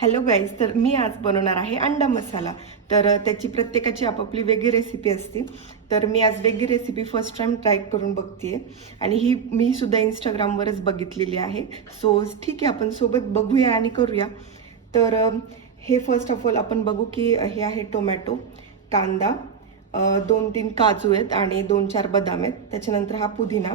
Hello guys, तर मी आज बनवणार आहे अंडा मसाला. तर त्याची प्रत्येकाची आपापली वेगळी रेसिपी असते. तर मी आज वेगळी रेसिपी फर्स्ट टाइम ट्राय करून बघते आणि ही मी सुद्धा इंस्टाग्रामवरच बघितलेली आहे. सो ठीक आहे, आपण सोबत बघूया आणि करूया. तर हे फर्स्ट ऑफ ऑल आपण बघू की हे आहे टोमॅटो, कांदा, 2-3 काजू आहेत आणि 2-4 बदाम आहेत. त्याच्यानंतर हा पुदिना,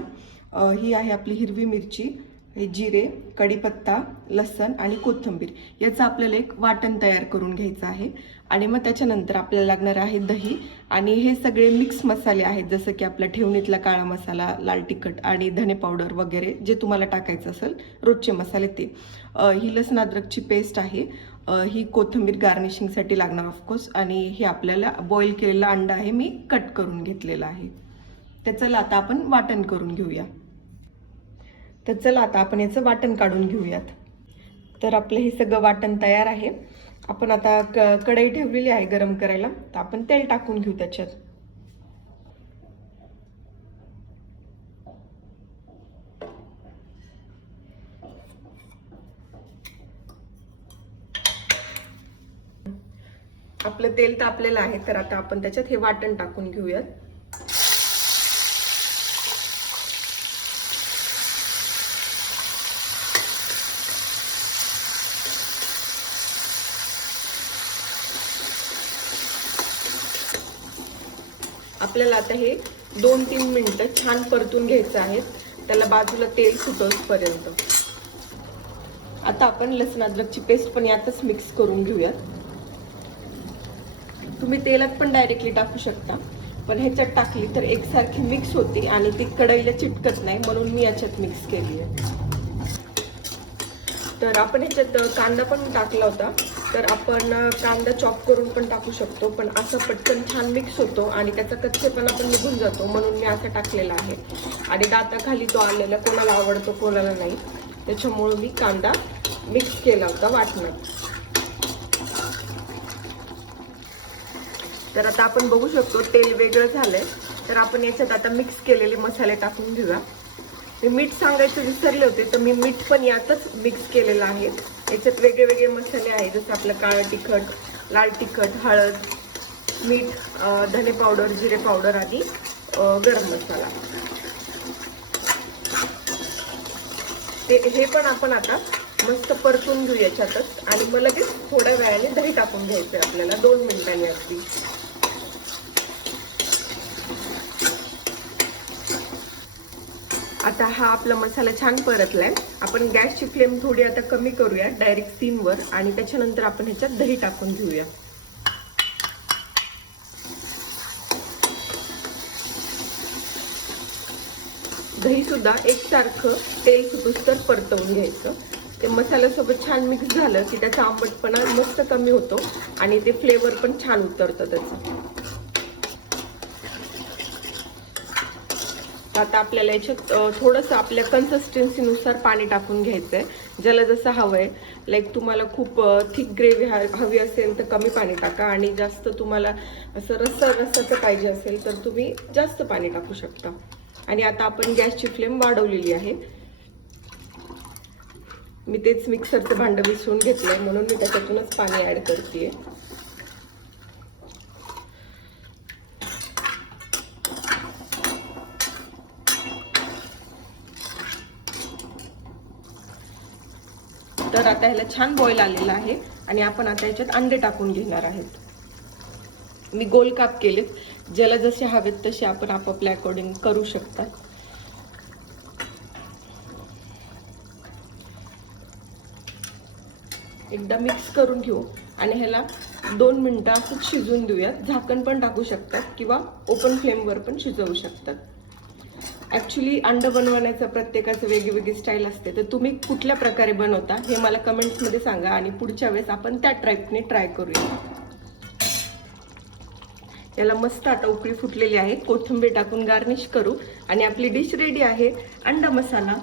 ही आहे आपली हिरवी मिरची, हे जिरे, कढीपत्ता, लसण आणि कोथिंबीर. याचं आपल्याला एक वाटण तयार करून घ्यायचं आहे. आणि मग त्याच्यानंतर आपल्याला लागणार आहे दही. आणि हे सगळे मिक्स मसाले आहेत, जसं की आपला ठेवणीतला काळा मसाला, लाल तिखट आणि धने पावडर वगैरे जे तुम्हाला टाकायचं असेल रोजचे मसाले ते. ही लसण अद्रकची पेस्ट आहे. ही कोथिंबीर गार्निशिंगसाठी लागणार ऑफकोर्स. आणि हे आपल्याला बॉईल केलेला अंडा आहे, मी कट करून घेतलेला आहे. तर चला आता आपण वाटण करून घेऊया. तर चला आता आपण याचं वाटण काढून घेऊयात. तर आपलं हे सगळं वाटण तयार आहे. आपण आता कढई ठेवलेली आहे गरम करायला. तर आपण तेल टाकून घेऊ त्याच्यात. आपलं तेल तापलेलं आहे, तर आता आपण त्याच्यात हे वाटण टाकून घेऊयात. आपल्याला आता हे 2-3 मिनिटं छान परतून घ्यायचं आहे, त्याला बाजूला तेल सुटोपर्यंत. आता आपण लसण अद्रकची पेस्ट पण यातच मिक्स करून घेऊयात. तुम्ही तेलात पण डायरेक्टली टाकू शकता, पण ह्याच्यात टाकली तर एकसारखी मिक्स होती आणि ती कढईला चिटकत नाही, म्हणून मी याच्यात मिक्स केली आहे. तर आपण ह्याच्यात कांदा पण टाकला होता, तर आपण कांदा चॉप करून पण टाकू शकतो, पण असं पटकन छान मिक्स होतो आणि त्याचा कच्चेपणा पण निघून जातो, म्हणून मी असं टाकलेला आहे. आणि दाताखाली तो आलेला कोणाला आवडतो कोणाला नाही, त्याच्यामुळे मी कांदा मिक्स केला होता वाटणात. तर आता आपण बघू शकतो तेल वेगळं झालंय. तर आपण याच्यात आता मिक्स केलेले मसाले टाकून घेऊया. मी मीठ सांगायचं विसरले होते, तर मी मीठ पण यातच मिक्स केलेलं आहे. याच्यात वेगळे वेगळे मसाले आहेत, जसं आपलं काळं तिखट, लाल तिखट, हळद, मीठ, धने पावडर, जिरे पावडर आणि गरम मसाला. हे पण आपण आता मस्त परतून घेऊ याच्यातच. आणि मग लगेच थोड्या वेळाने दही टाकून घ्यायचंय आपल्याला, 2 मिनिटांनी अगदी. आता हा आपला मसाला छान परतलाय. आपण गॅसची फ्लेम थोडी आता कमी करूया, डायरेक्ट 3 वर. आणि त्याच्यानंतर आपण ह्याच्यात दही टाकून घेऊया. दही सुद्धा एकसारखं तेल सुटूस्तर परतवून घ्यायचं. ते मसाल्यासोबत छान मिक्स झालं की त्याचा आंबटपणा मस्त कमी होतो आणि ते फ्लेवर पण छान उतरतं त्याचं. आता आपल्याला याच्यात थोडंसं आपल्या कन्सिस्टन्सीनुसार पाणी टाकून घ्यायचंय, ज्याला जसं हवंय. लाईक तुम्हाला खूप थिक ग्रेव्ही हवी असेल तर कमी पाणी टाका, आणि जास्त तुम्हाला असं रस्साचं पाहिजे असेल तर तुम्ही जास्त पाणी टाकू शकता. आणि आता आपण गॅसची फ्लेम वाढवलेली आहे. मी तेच मिक्सरचं भांडं विसरून घेतलंय, म्हणून मी त्याच्यातूनच पाणी ऍड करतेय. तर आता ह्याला छान बॉईल आलेला आहे आणि आपण आता याच्यात अंडे टाकून घेणार आहेत. मी गोल काप केलेत, ज्याला जसे हवेत तसे आपण आपापल्या अकॉर्डिंग करू शकतात. एकदा मिक्स करून घेऊ आणि ह्याला 2 मिनिटं असंच शिजून देऊयात. झाकण पण टाकू शकतात किंवा ओपन फ्लेमवर पण शिजवू शकतात. ॲक्च्युली अंड बनवण्याचं प्रत्येकाचं वेगळी स्टाईल असते, तर तुम्ही कुठल्या प्रकारे बनवता हे मला कमेंट्समध्ये सांगा आणि पुढच्या वेळेस आपण त्या टाईपने ट्राय करूया. याला मस्त आता उकळी फुटलेली आहे. कोथिंबीर टाकून गार्निश करू आणि आपली डिश रेडी आहे, अंडा मसाला.